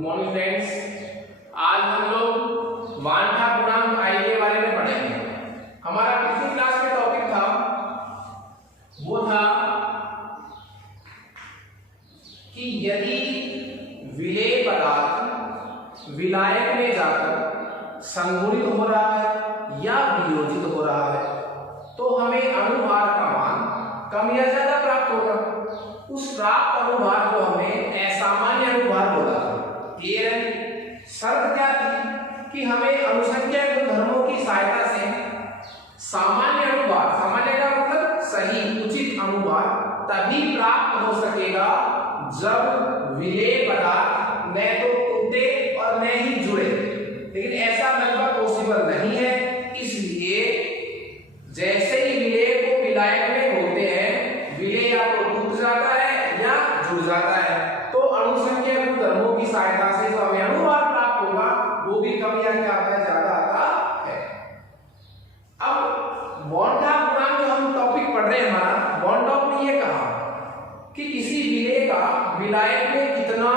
Morning friends, आज हम लोग वांछा गुणांक I के बारे में पढ़ेंगे। हमारा पिछली क्लास में टॉपिक था वो था कि यदि विलेय पदार्थ विलायक में जाकर संघुणित हो रहा है या वियोजित हो रहा है तो हमें अनुभार का मान कम या ज्यादा प्राप्त होगा। उस प्राप्त अनुभार को हमें असामान्य अनुभार बोला था। क्लियर है? शर्त क्या थी कि हमें अनुसंख्या गुणधर्मों की सहायता से सामान्य अनुभार, सामान्य का मतलब सही उचित अनुभार तभी प्राप्त हो सकेगा जब विलेय पदार्थ न तो टूटे और न ही जुड़े। लेकिन ऐसा लगभग पॉसिबल नहीं है, इसलिए जैसे ही विलेय को विलायक में होते हैं, विलेय या तो टूट जाता है या जुड़ जाता है, तो अणुसंख्या गुणधर्मों की सहायता से जो हमें अनुभार प्राप्त होगा वो भी कम या क्या आता है, ज्यादा आता है। अब वांछा गुणांक जो हम टॉपिक पढ़ रहे हैं, हमारा वांछा ने ये कहा कि किसी विलेय का विलायक में कितना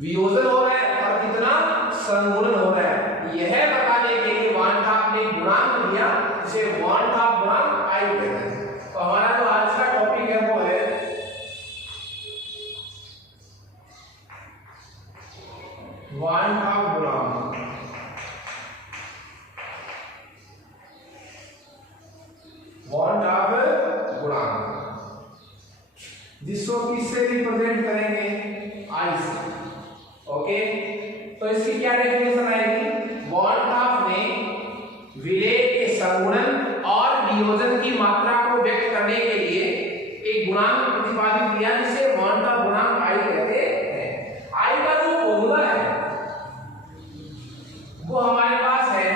वियोजन हो रहा है और कितना संघूर्ण हो रहा है, यह बताने के लिए वांछा ने गुणांक दिया, जिसे वांछा गुणांक I कहते हैं। तो हमारा जो आज का टॉपिक है वो है वांछा गुणांक। वांछा गुणांक जिसको किससे रिप्रेजेंट करेंगे, I से। ओके, तो इसकी क्या डेफिनेशन आएगी? वांछा ने विलेय के संगुणन और वियोजन की मात्रा को व्यक्त करने के लिए एक गुणांक प्रतिपादित किया जिसे वांछा गुणांक I कहते हैं। I का जो फॉर्मूला है वो हमारे पास है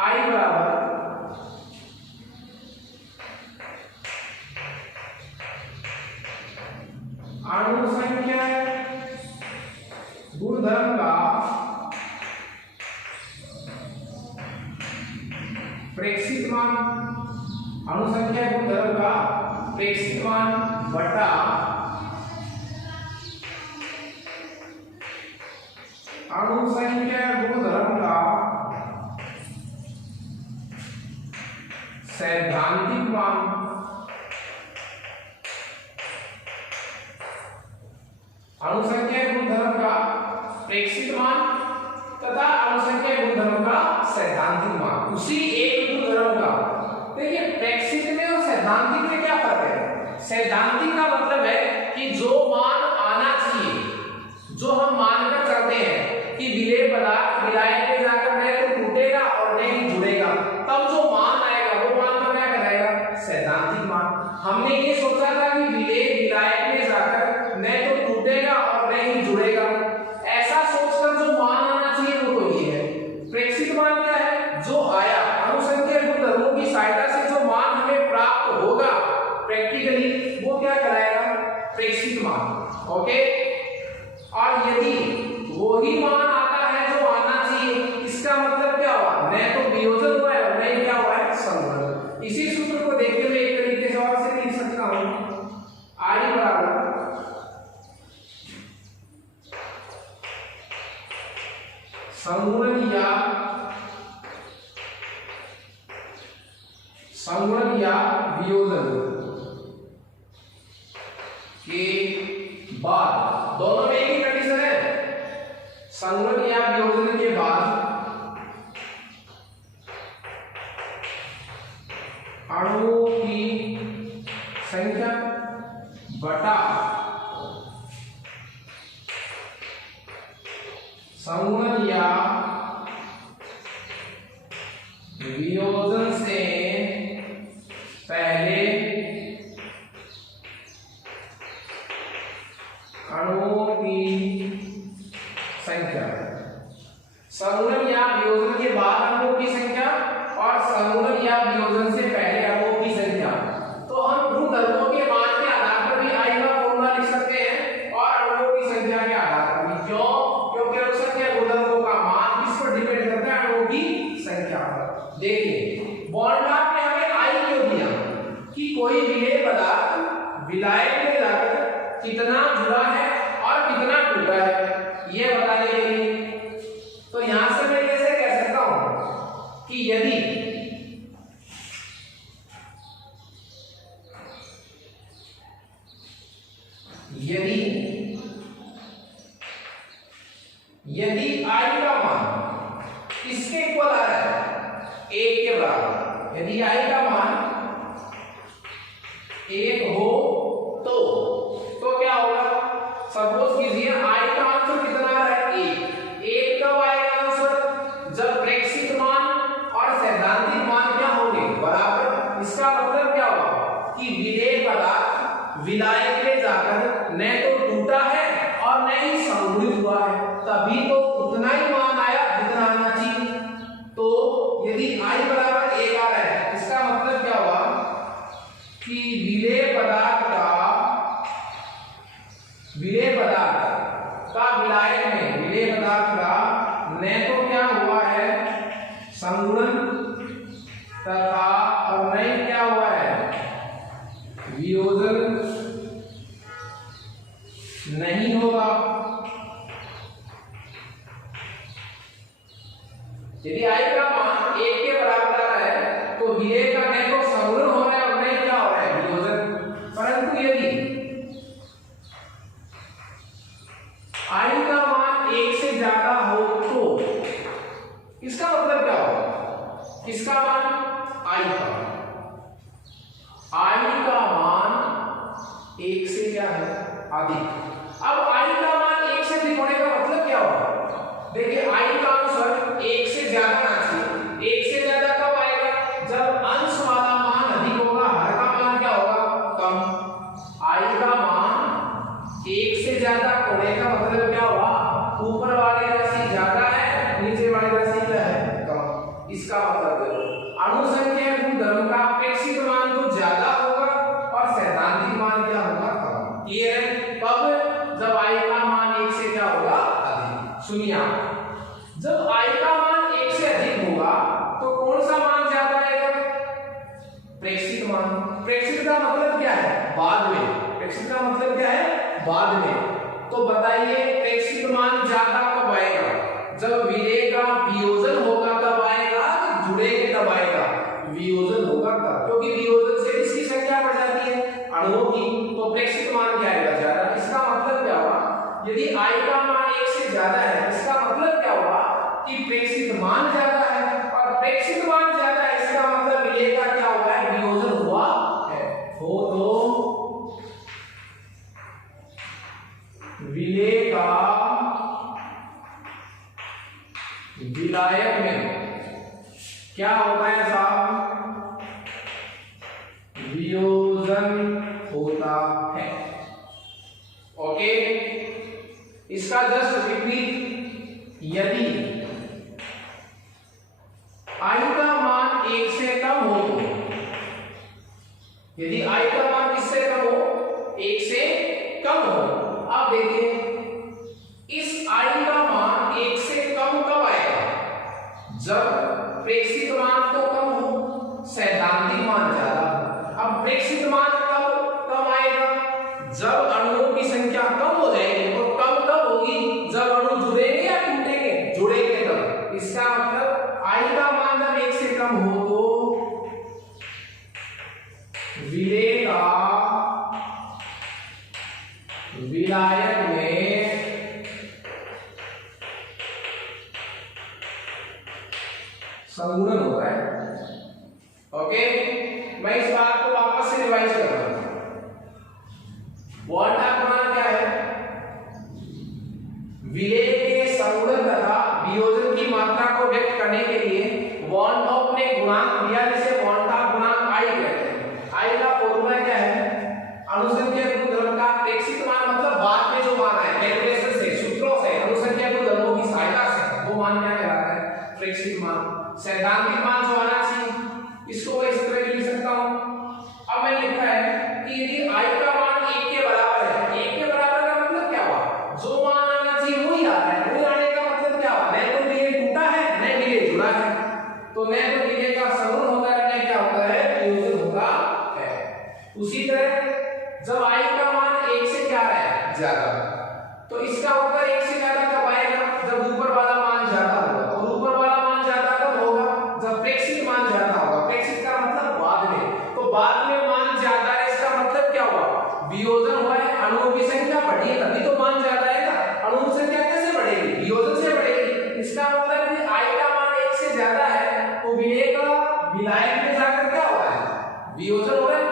I बराबर अणुसंख्या गुणधर्म का प्रेक्षित मान, अणुसंख्या गुणधर्म का प्रेक्षित मान बटा अणुसंख्या गुणधर्म का सैद्धांतिक मान अणुसंख्या गुणधर्म का प्रेक्षित मान तथा अणुसंख्या गुणधर्म का सैद्धांतिक मान, उसी एक गुणधर्म का। देखिए प्रेक्षित में और सैद्धांतिक में क्या फर्क है? सैद्धांतिक का मतलब है कि जो मान आना चाहिए, जो हम मानकर चलते हैं कि विलेय पदार्थ विलायक में जाकर न तो टूटेगा और न ही जुड़ेगा, तब जो मान आएगा वो मान का क्या कहलाएगा? सैद्धांतिक मान। हमने ये सोचा था कि विलेय विलायक में जाकर न तो टूटेगा और न ही जुड़ेगा, ऐसा सोचकर जो मान आना चाहिए वो तो ये है। प्रेक्षित मान क्या है? जो आया, अणुसंख्या गुणधर्मों की सहायता से जो मान हमें प्राप्त होगा प्रैक्टिकली, वो क्या कहलाएगा? प्रेक्षित मान। ओके, और यदि वो ही मान आता है जो आना चाहिए, इसका मतलब क्या हुआ? न तो वियोजन हुआ है और न ही क्या हुआ है? संघूर्ण। इसी सूत्र को देखते हुए एक तरीके से और से लिख सकता हूं, I बराबर संघूर्ण या वियोजन के बाद, दोनों में एक ही कंडीशन है, संघूर्ण या वियोजन के बाद अणुओं की संख्या बटा संघूर्ण या वियोजन से पहले अणुओं की संख्या, संघूर्ण या वियोजन के बाद अणुओं की संख्या और संघूर्ण या वियोजन से पहले अणुओं की संख्या। तो हम गुणधर्मों के मान के आधार पर भी I का फॉर्मूला लिख सकते हैं और अणुओं की संख्या के आधार पर भी। क्यों? क्योंकि अणुसंख्या गुणधर्मों का मान किस पर डिपेंड करता है? अणुओं की संख्या पर। देखिए वांछा ने हमें I क्यों दिया कि कोई विलेय पदार्थ विलायक में जाकर कितना जुड़ा है और कितना टूटा है ये बताने के लिए। तो यहां से मैं कैसे कह सकता हूं कि यदि I का मान किसके इक्वल आ रहा है 1 के बराबर, यदि I का मान 1 हो तो क्या होगा, सपोज कीजिए I का आंसर कितना आ रहा है 1 कब आएगा आंसर जब प्रेक्षित मान और सैद्धांतिक मान क्या होंगे बराबर। इसका मतलब क्या होगा कि विलेय पदार्थ विलायक में जाकर न तो टूटा है और न ही संघुलित हुआ है, तभी तो उतना ही मान आया जितना आना चाहिए। तो यदि I बराबर 1 आ रहा है इसका मतलब क्या हुआ कि विलेय पदार्थ का विलायक में विलेय पदार्थ का न तो क्या हुआ है संगुणन तथा और न ही क्या हुआ है वियोजन नहीं होगा। यदि I का मान 1 के बराबर आ रहा है तो विलेय का न तो संगुणन हो रहा है और न क्या हो रहा है वियोजन। परंतु यदि I का मान 1 से ज्यादा हो तो इसका मतलब क्या होगा, किसका मान I का मान 1 से क्या है अधिक। अब I का मान 1 से अधिक होने का मतलब क्या होगा, देखिए I का आंसर 1 से ज्यादा ना चाहिए। 1 से ज्यादा कब आएगा जब अंश वाला मान अधिक होगा, हर का मान क्या होगा कम। I का मान 1 से ज्यादा होने का मतलब क्या हुआ, ऊपर वाली राशि ज्यादा है नीचे वाली राशि क्या है कम। इसका मतलब अणुसंख्या गुणधर्म का अपेक्षित मान तो ज्यादा होगा और सैद्धांतिक मान क्या होगा कम। ये है कब जब I का मान 1 से क्या होगा अधिक। सुनिए जब I का मान 1 से अधिक होगा तो कौन सा मान ज्यादा आएगा, प्रेक्षित मान। प्रेक्षित का मतलब क्या है बाद में, प्रेक्षित का मतलब क्या है बाद में। तो बताइए प्रेक्षित मान ज्यादा कब आएगा, जब विलेय का वियोजन होगा तब आएगा, जुड़ेंगे तब आएगा, वियोजन होगा तब, क्योंकि वियोजन से इसकी संख्या बढ़ जाती है अणुओं की, तो प्रेक्षित मान क्या आएगा ज्यादा। इसका मतलब क्या हुआ, यदि I का मान 1 से ज्यादा है इसका मतलब क्या हुआ कि प्रेक्षित मान ज्यादा है, और प्रेक्षित मान ज्यादा है इसका मतलब विलेय का क्या हुआ है वियोजन हुआ है। हो तो विलेय का विलायक में क्या होता है साहब वियोजन होता है। ओके, इसका जस्ट विपरीत यदि I का मान 1 से कम हो तो, यदि I का मान किससे कम हो 1 से कम हो। अब देखिए इस I का मान 1 से कम कब आएगा, जब प्रेक्षित मान तो कम हो सैद्धांतिक मान ज्यादा। अब प्रेक्षित मान कब आएगा, जब अणुओं की संख्या कम हो जाएगी। तो कम कब होगी, जब अणु जुड़ेंगे या टूटेंगे, जुड़ेंगे तब। इसका मतलब I का मान जब 1 से कम हो तो विलेय का विलायक में संगुणन होता है। ओके, मैं इस बात को वापस से रिवाइज कर रहा हूं। वॉल्टा गुणांक क्या है, विलेय के संगुणन तथा वियोजन की मात्रा को व्यक्त करने के लिए वॉन टॉप ने गुणांक दिया जिसे वॉल्टा गुणांक I कहते हैं। I का फॉर्मूला क्या है, अणुसंख्या गुणधर्म का अपेक्षित मान, मतलब बाद में जो मान आए कैलकुलेशन से, सूत्रों से, अणुसंख्या गुणधर्मों की सहायता से, वो मान क्या कहलाता है प्रेक्षित मान। सैद्धांतिक मान जो आना चाहिए इसको मैं इस तरह लिख सकता हूं। अब मैंने लिखा है कि यदि I का मान 1 के बराबर है, 1 के बराबर का मतलब क्या हुआ, जो मान आना चाहिए वही आ रहा है। वही आने का मतलब क्या हुआ, न तो विलेय टूटा है न विलेय जुड़ा है, तो न तो विलेय का संगुणन होता है न क्या होता है वियोजन होता है। उसी तरह जब I का मान 1 से क्या है ज्यादा, ज्यादा। तो इसका उत्तर एक से ज्यादा कब आएगा? जब ऊपर वाला मान ज्यादा होगा। और ऊपर वाला मान ज्यादा कब होगा? जब प्रेक्षित मान ज्यादा होगा। प्रेक्षित का मतलब बाद में। तो बाद में मान ज्यादा है, इसका मतलब क्या हुआ? वियोजन हुआ है, अणुओं की संख्या बढ़ी है, तभी तो मान ज्यादा है ना। अणुओं की संख्या कैसे बढ़ेगी? वियोजन से बढ़ेगी। इसका मतलब कि I का मान 1 से ज्यादा है तो विलेय का विलायक में जाकर क्या हो रहा है? वियोजन हो रहा है।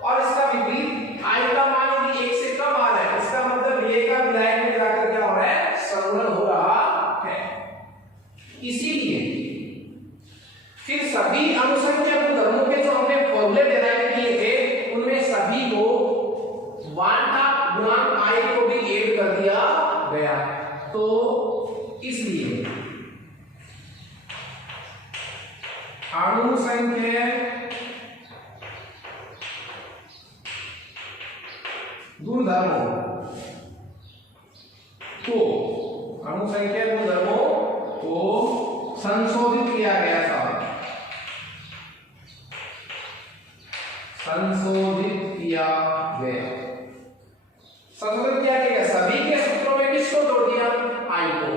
और इसका विपरीत I का मान यदि 1 से कम आ रहा है, इसका मतलब विलेय का विलायक में जाकर क्या हो रहा है? संगुणन हो रहा है। इसीलिए फिर सभी अनुसंख्या गुणधर्मों के जो हमने फॉर्मूले डिराइव किए थे, उनमें सभी को 1/2 गुणांक I को भी ऐड कर दिया गया। तो इसलिए अणु संख्या गुणधर्मों को संशोधित किया गया था। संशोधित किया गया सभी के सूत्रों में किसको जोड़ दिया? I को।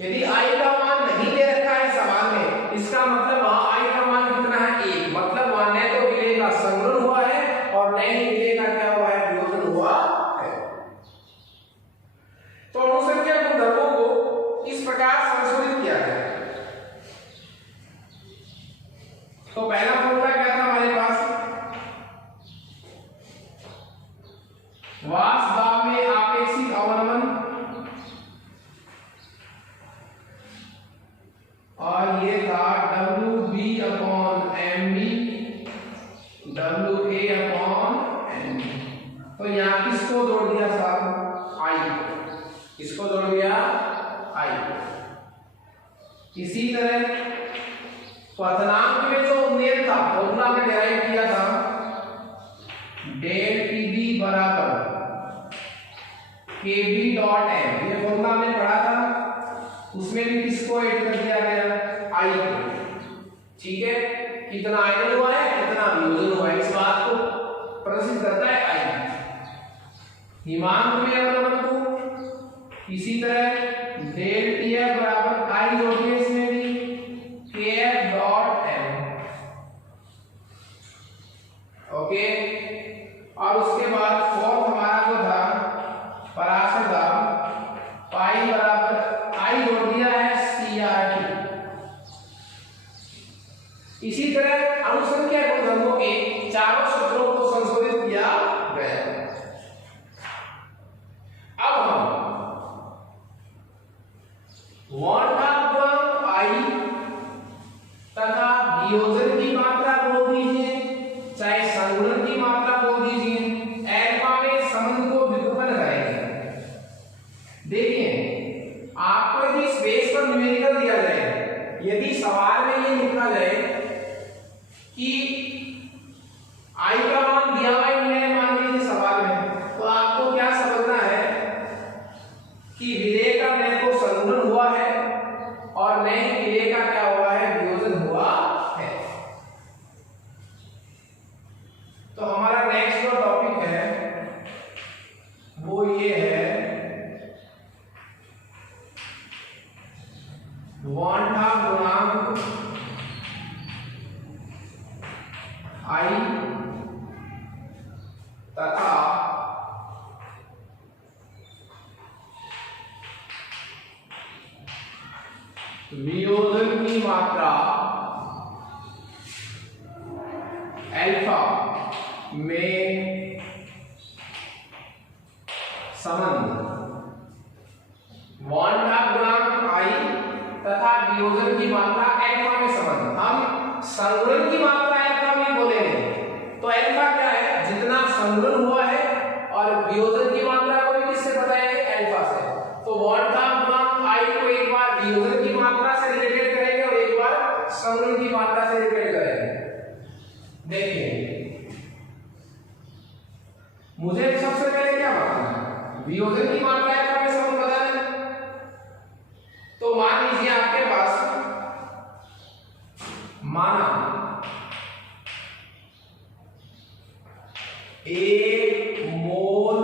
यदि I का मान नहीं दे रखा है सवाल में, इसका मतलब वहां I का मान कितना है? 1। मतलब वहां न तो विलेय का संगुणन हुआ है और न ही विलेय का क्या हुआ है? वियोजन हुआ है। तो अणुसंख्या गुणधर्मों को इस प्रकार संशोधित किया गया। तो पहला फॉर्मूला क्या था हमारे पास? वाष्प में आपेक्षिक अवनमन और ये था WB/MB WA/MB। तो यहाँ किसको जोड़ दिया साहब? I। किसको जोड़ दिया? I। इसी तरह क्वथनांक में जो उम्मीद था, फॉर्मूला में डिराइव किया था, डेल PB बराबर KB.M। ये फॉर्मूला हमने पढ़ा था, उसमें भी किसको ऐड कर दिया गया? I को। ठीक है, कितना आयनन हुआ है, कितना वियोजन हुआ है, इस बात को प्रदर्शित करता है I। हिमांक में अवनमन को इसी तरह डेल TF बराबर I जोड़ दिया, इसमें भी KF.M। ओके, और उसके बाद फोर्थ हमारा जो था पराशर दाब, पाई बराबर I जोड़ दिया है CRT। इसी तरह अणुसंख्या गुणधर्मों के चारों सूत्रों को संशोधित किया गया। अब हम 1/2 गुणांक I तथा वियोजन की मात्रा बोल दीजिए, चाहे संगुणन की मात्रा बोल दीजिए, अल्फा में संबंध को व्युत्पन्न करेंगे। देखिए, आपको यदि स्पेस पर न्यूमेरिकल दिया जाए, यदि सवाल में ये लिखा जाए कि I का मान दिया हुआ है, मान लीजिए सवाल में, तो आपको क्या समझना है कि विलेय का न तो संगुणन हुआ है और न ही विलेय का क्या हुआ है? वियोजन हुआ है। तो हमारा नेक्स्ट जो टॉपिक है वो ये है 1/2 गुणांक I तथा वियोजन की मात्रा अल्फा में संबंध। 1/2 गुणांक I तथा वियोजन की मात्रा अल्फा में संबंध। हम संगुणन की मात्रा अल्फा में बोलेंगे, तो अल्फा क्या है? जितना संगुणन हुआ है, और वियोजन की मात्रा को भी किससे बताएंगे? अल्फा से। तो 1/2 गुणांक I को एक बार वियोजन की मात्रा से रिलेटेड करेंगे और एक बार संगुणन की मात्रा से रिलेटेड करेंगे। देखिए, मुझे सबसे पहले क्या बताना है? वियोजन की मात्रा अल्फा में संबंध बताना है। तो मान लीजिए आपके पास माना 1 मोल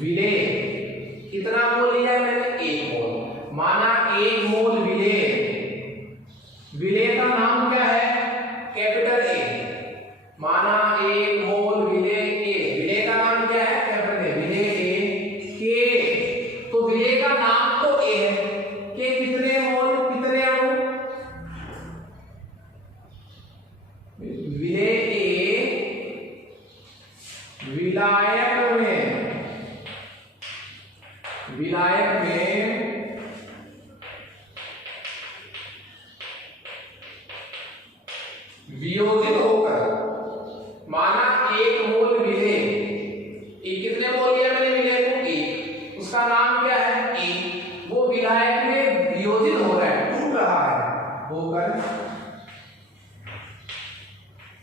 विलेय कितना मोल लिया है मैंने? 1 मोल। माना 1 मोल विलेय। विलेय का नाम क्या है? Capital A. माना 1 मोल विलेय ए। विलेय का नाम क्या है? Capital A. विलेय ए के। तो विलेय का नाम तो ए है। के कितने मोल, कितने अणु? विलेय ए विलायक में वियोजित होकर, माना 1 मोल विलेय, कितने मोल लिया मैंने विलेय को? 1। उसका नाम क्या है? ए। वो विलायक में वियोजित हो रहा है, टूट रहा है, होकर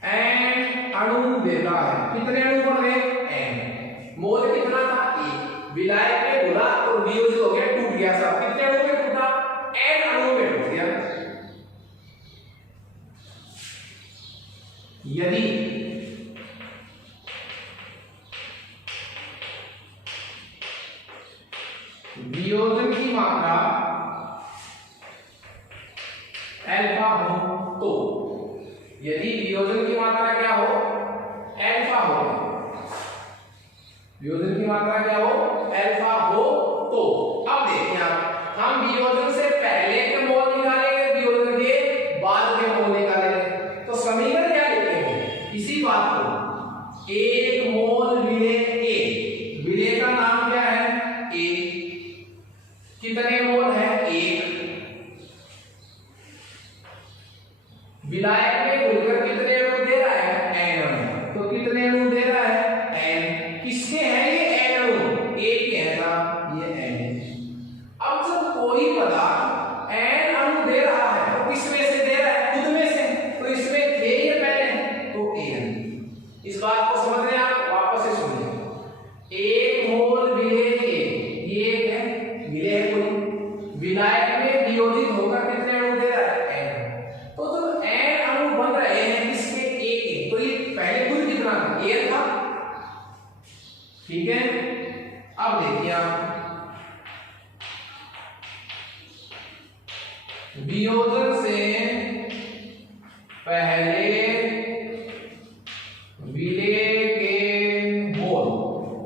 एन अणु देता है। कितने अणु बन गए? एन। मोल कितना था? 1। विलायक में घुला और वियोजित हो गया, टूट गया सब। कितने अणु में टूटा? एन अणु में टूट गया। यदि वियोजन की मात्रा अल्फा हो तो, यदि वियोजन की मात्रा क्या हो? अल्फा हो। वियोजन की मात्रा क्या हो? अल्फा हो तो। अब देखिए आप, हम वियोजन से पहले के मोल निकालेंगे, वियोजन के बाद के मोल निकालेंगे। तो समीकरण क्या लिखेंगे? इसी बात को, 1 मोल विलेय ए। विलेय का नाम क्या है? ए। कितने मोल है? 1। विलायक में घुलकर कितने अणु दे रहा है? एन अणु। तो कितने अणु दे रहा है? एन। किसके हैं ये? एन अणु। एक है ना, ये एन है। अब जब कोई पदार्थ एन अणु दे रहा है तो किसमें से दे रहा है? खुद में से। तो इसमें थे ये पहले, तो एन। इस बात को समझ रहे हैं आप? वापस से सुनिए। 1 मोल विलेय ए, ये है विलेय है कोई, विलायक में वियोजित होकर कितने अणु दे रहा है? एन। तो जब एन अणु बन रहे हैं किसके? ए के, तो ये पहले कुल कितना था? ए था। ठीक है। अब देखिए आप, वियोजन से पहले विलेय के मोल,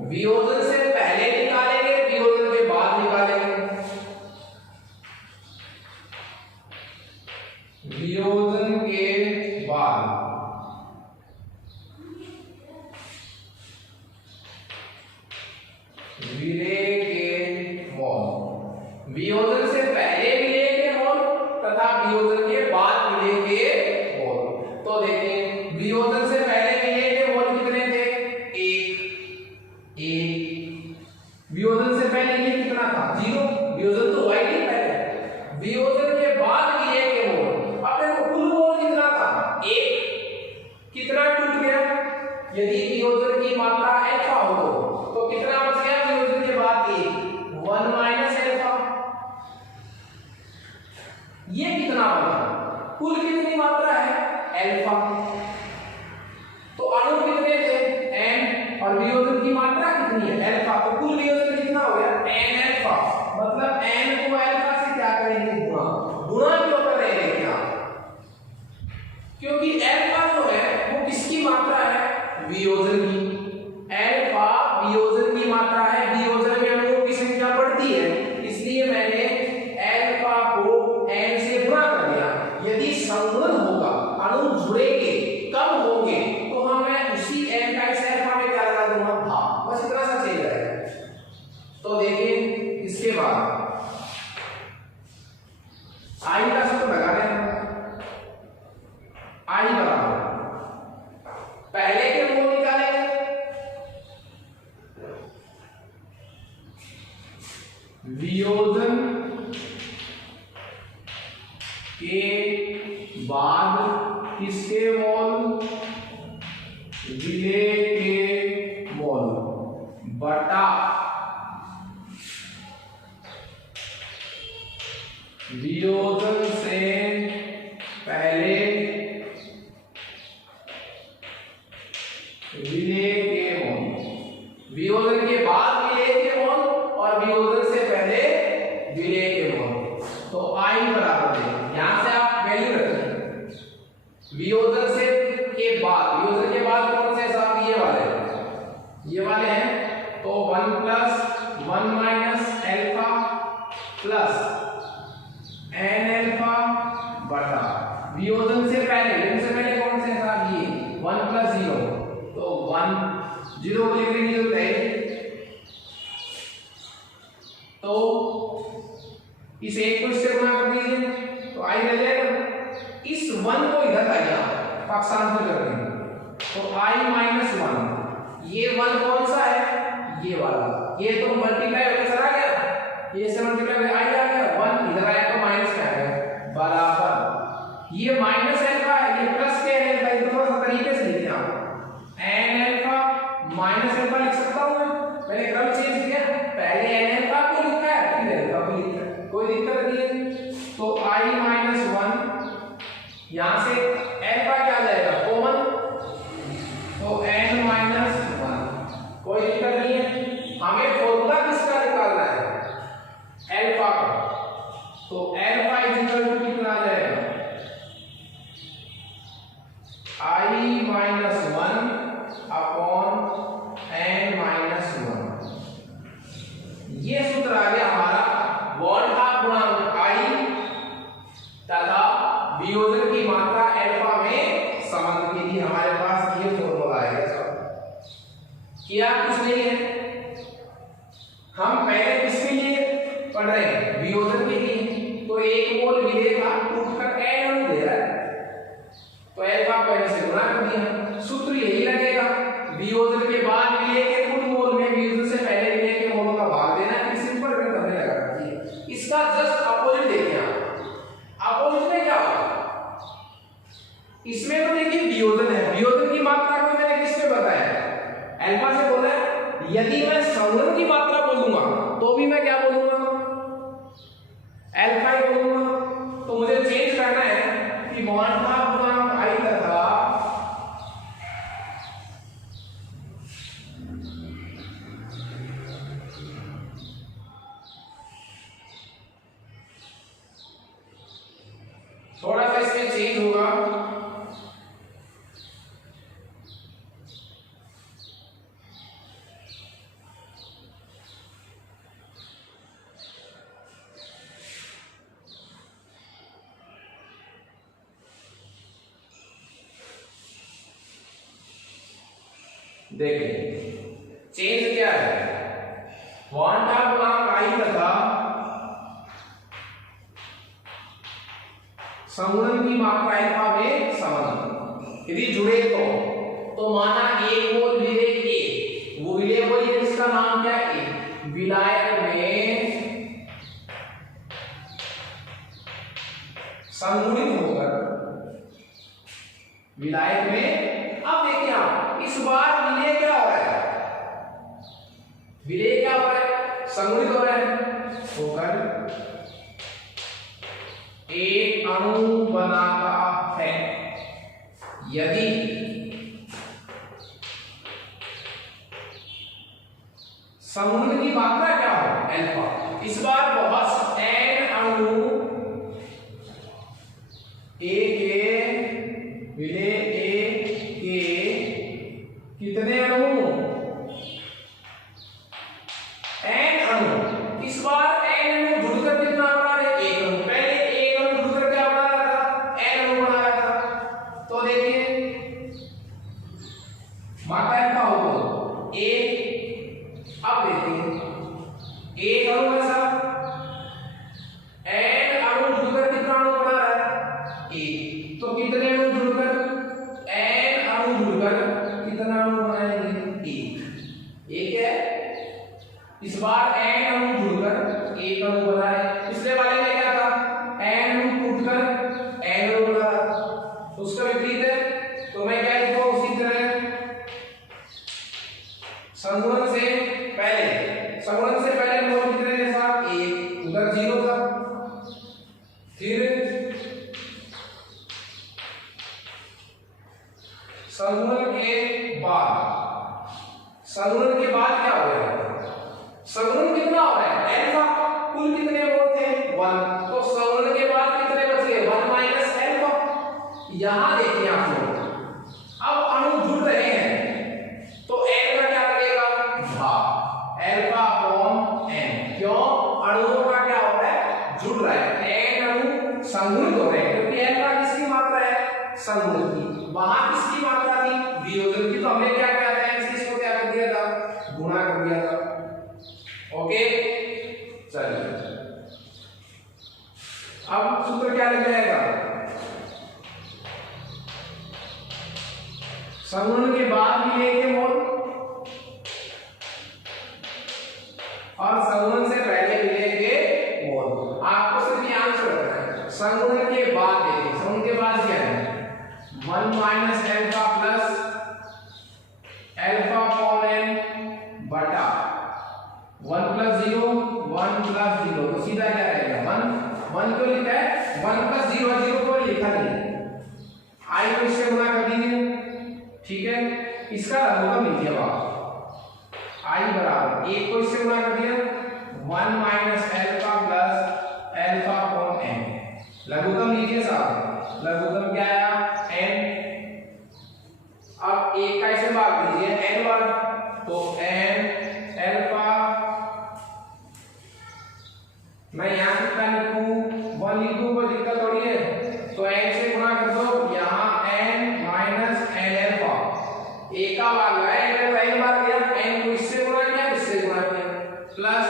वियोजन से पहले निकालेंगे, वियोजन के बाद निकालेंगे। वियोजन के बाद विलेय के मोल, वियोजन से पहले विलेय के मोल तथा वियोजन के बाद विलेय के मोल। तो देखिए, वियोजन से पहले विलेय के मोल कितने थे? 1। वियोजन से पहले ये कितना था? 0। वियोजन तो हुआ ही नहीं पहले। वियोजन के बाद विलेय के मोल, अब देखो कुल मोल कितना था? 1। कितना टूट गया? यदि वियोजन की मात्रा अल्फा हो तो कितना बच गया वियोजन के बाद? 1 माइनस अल्फा। ये कितना बना? कुल कितनी मात्रा है? अल्फा। तो अणु कितने थे? n। और वियोजन की मात्रा कितनी है? अल्फा। तो कुल वियोजन कितना हो गया? n alpha. मतलब n को अल्फा से क्या करेंगे? गुणा। गुणा क्यों कर रहे हैं क्या? क्योंकि अल्फा जो है वो किसकी मात्रा है? वियोजन की। अल्फा वियोजन की मात्रा है। वियोजन में अणुओं की संख्या बढ़ती है, इसलिए मैंने अल्फा को n से गुणा कर दिया। यदि संगुणन होगा, अणु जुड़ेंगे, कम होंगे, तो हमें उसी n का इस अल्फा में क्या लगा दूंगा? भाग। बस इतना सा चेंज रहेगा। तो देखिए, इसके बाद आई का सूत्र लगा लें। आई बराबर पहले के मोल निकालेंगे, वियोजन के बाद किसके मोल? विलेय के मोल बटा वियोजन से पहले विलेय के मोल। वियोजन के बाद विलेय वियोजन से वियोजन के बाद कौन से साहब ये वाले हैं, तो 1 plus 1 minus alpha plus n alpha बटा वियोजन से पहले कौन से साहब ये 1 प्लस 0, तो 1 0 को लिखने की जरूरत है, तो इस एक को इससे गुणा कर दीजिए तो आई रह जाएगा, इस 1 को इधर ला गया पक्षांतर कर देंगे तो i माइनस 1, ये 1 कौन सा है ये वाला, ये तो मल्टीप्लाई होकर चला गया, ये से मल्टीप्लाई होकर i आ गया, 1 इधर आया तो माइनस में आ गया बराबर, ये माइनस एल्फा है ये प्लस के है, इधर थोड़ा सा तरीके से लिखते हैं आप, n एल्फा माइनस एल्फा लिख सकता हूं मैं, मैंने क्रम चेंज किया, पहले n एल्फा को लिखा है फिर एल्फा को लिखा है, कोई दिक्कत नहीं है, तो i माइनस 1 यहां से एल्फा क्या आ जाएगा कॉमन, तो n माइनस 1, कोई दिक्कत नहीं है, हमें फॉर्मूला किसका निकालना है एल्फा का, तो एल्फा इज इक्वल टू कितना आ जाएगा i minus 1 upon n minus 1, ये सूत्र आ गया हमारा वॉल्ट गुणांक i तथा वियोजन की मात्रा एल्फा में संबंध के लिए हमारे पास ये फॉर्मूला आएगा। क्या कुछ नहीं है, हम पहले किसके लिए पढ़ रहे हैं वियोजन के लिए, तो एक मोल विलेय का टूटकर n अणु दे रहा है, तो एल्फा को n से गुणा कर दिया, सूत्र यही लगेगा, वियोजन के बाद विलेय के कुल मोल में वियोजन से पहले विलेय के मोलों का भाग देना है, सिंपल में हमने लगा रखी, इसका जस्ट अपोजिट देखिए आप, अपोजिट में क्या होगा, इसमें तो देखिए वियोजन है, वियोजन की मात्रा को मैंने किससे बताया एल्फा से बोला है, यदि मैं संगुणन की मात्रा बोलूंगा तो भी मैं क्या बोलूंगा एल्फा ही बोलूंगा, तो मुझे चेंज करना है कि गुणांक i तथा थोड़ा सा इसमें चेंज होगा, देखिए चेंज क्या है, क्वांटम गुणांक i तथा संगुणन की मात्रा एल्फा में संबंध यदि जुड़े तो माना एक मोल विलेय A, वो विलेय बोलिए इसका नाम क्या है A, विलायक में संगुणित होकर विलायक में, अब देखिए आप इस बार विलेय क्या हो रहा है, विलेय क्या हो रहा है संगुणित हो रहा है होकर एक अणु बनाता है, यदि संगुणन की मात्रा क्या हो एल्फा, इस बार बहुत n अणु A के विलेय A के कितने अणु n अणु, इस बार n अणु जुड़कर कितना बना रहे एक अणु, पहले एक अणु जुड़कर क्या बना रहा था n अणु बना रहा था, तो देखिए मात्रा एल्फा हो तो A, अब देखिए एक अणु ऐसा n अणु जुड़कर कितना अणु बना रहा है एक, तो कितने अणु जुड़कर n अणु जुड़कर कितना अणु बनाएंगे एक है, इस बार n अणु जुड़कर एक अणु बना है, पिछले वाले में क्या था n अणु टूटकर n अणु बना था, उसका विपरीत है, तो मैं क्या लिखूं उसी तरह संगुणन से पहले मोल कितने थे साहब एक, उधर 0 था, फिर संगुणन के बाद क्या हो रहा है, संगुणन कितना हो रहा है एल्फा, कुल कितने मोल थे 1, तो संगुणन के बाद कितने बच गए 1 माइनस एल्फा, यहां देखिए आप लोग, अब अणु जुड़ रहे हैं तो n का क्या लगेगा, भाग अल्फा अपॉन n। क्यों, अणुओं का क्या हो रहा है, जुड़ रहा है, n अणु संगुणित हो रहे हैं, क्योंकि अल्फा किसकी मात्रा है, संगुणित की, वहां किसकी मात्रा थी, वियोजन की, तो हमने क्या किया था, इसको क्या कर दिया था, गुणा कर दिया था। ओके, चलिए अब सूत्र क्या लग जाएगा, संगुणन के बाद मिलेंगे मोल और संगुणन से पहले मिलेंगे मोल। आपको सिर्फ ये आंसर रखना है, संगुणन के बाद देखिए, संगुणन के बाद क्या है, 1 minus alpha plus alpha upon n बटा 1 प्लस 0 1 प्लस 0, तो सीधा क्या रहेगा 1 क्यों लिखा है, 1 प्लस 0 0 को लिखा नहीं, आई को इससे गुणा कर दीजिए, ठीक है, इसका लघुगम लीजिए आप, आई बराबर 1 को इससे गुणा कर दिया 1 minus alpha plus alpha upon n, लघुगम लीजिए साहब, लघुगम क्या आया n, अब 1 का इसे भाग दीजिए n वर्ग, तो n अल्फा, मैं यहां कितना लिखूं 1 लिखूं, कोई दिक्कत थोड़ी है, तो n से गुणा कर दो, यहां n माइनस n अल्फा, एक का भाग है n का n बार किया, n को इससे गुणा किया, इससे गुणा किया, प्लस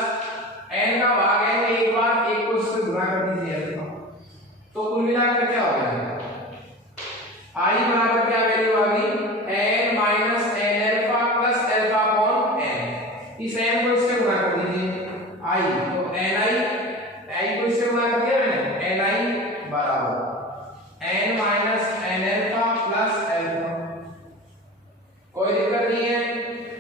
n का भाग है एक बार, एक को इससे गुणा कर दीजिए अल्फा, तो कुल मिलाकर क्या हो गया, i बराबर क्या वैल्यू आ गई, n minus n alpha plus alpha upon n, इस n को इससे गुणा कर दीजिए i, तो ni को इससे गुणा कर दिया मैंने, ni बराबर n minus n alpha plus alpha, कोई दिक्कत नहीं है।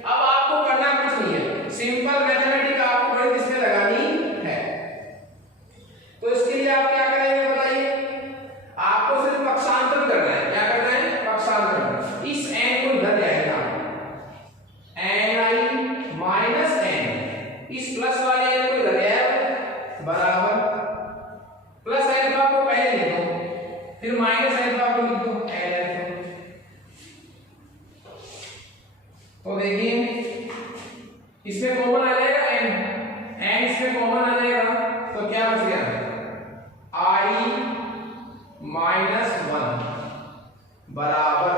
अब आपको करना कुछ नहीं है, सिंपल मैथमेटिक आपको गणित इसमें लगानी है, तो इसके लिए आप क्या करेंगे बताइए, आपको सिर्फ पक्षांतर करना है, क्या करना है, पक्षांतर, इस n को इधर ले आएगा, ni माइनस n, इस प्लस वाले n को इधर ले आएगा, बराबर प्लस अल्फा को पहले लिख दो, फिर माइनस अल्फा को लिख दो n अल्फा, तो देखिए इसमें कॉमन आ जाएगा n इसमें कॉमन आ जाएगा, तो क्या बच गया i माइनस 1 बराबर,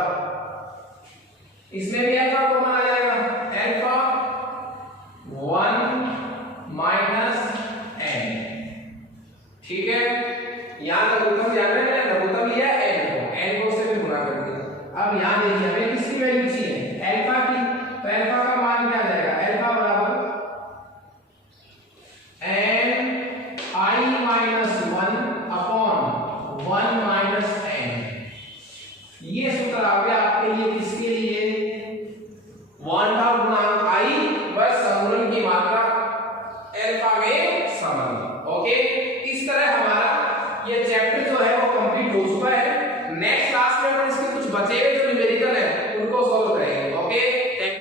इसमें भी अल्फा कॉमन आ जाएगा, अल्फा 1 माइनस n, ठीक है, यहां लघुगम ध्यान में लघुगम लिया n को से भी गुणा कर दिया। अब यहां देखिए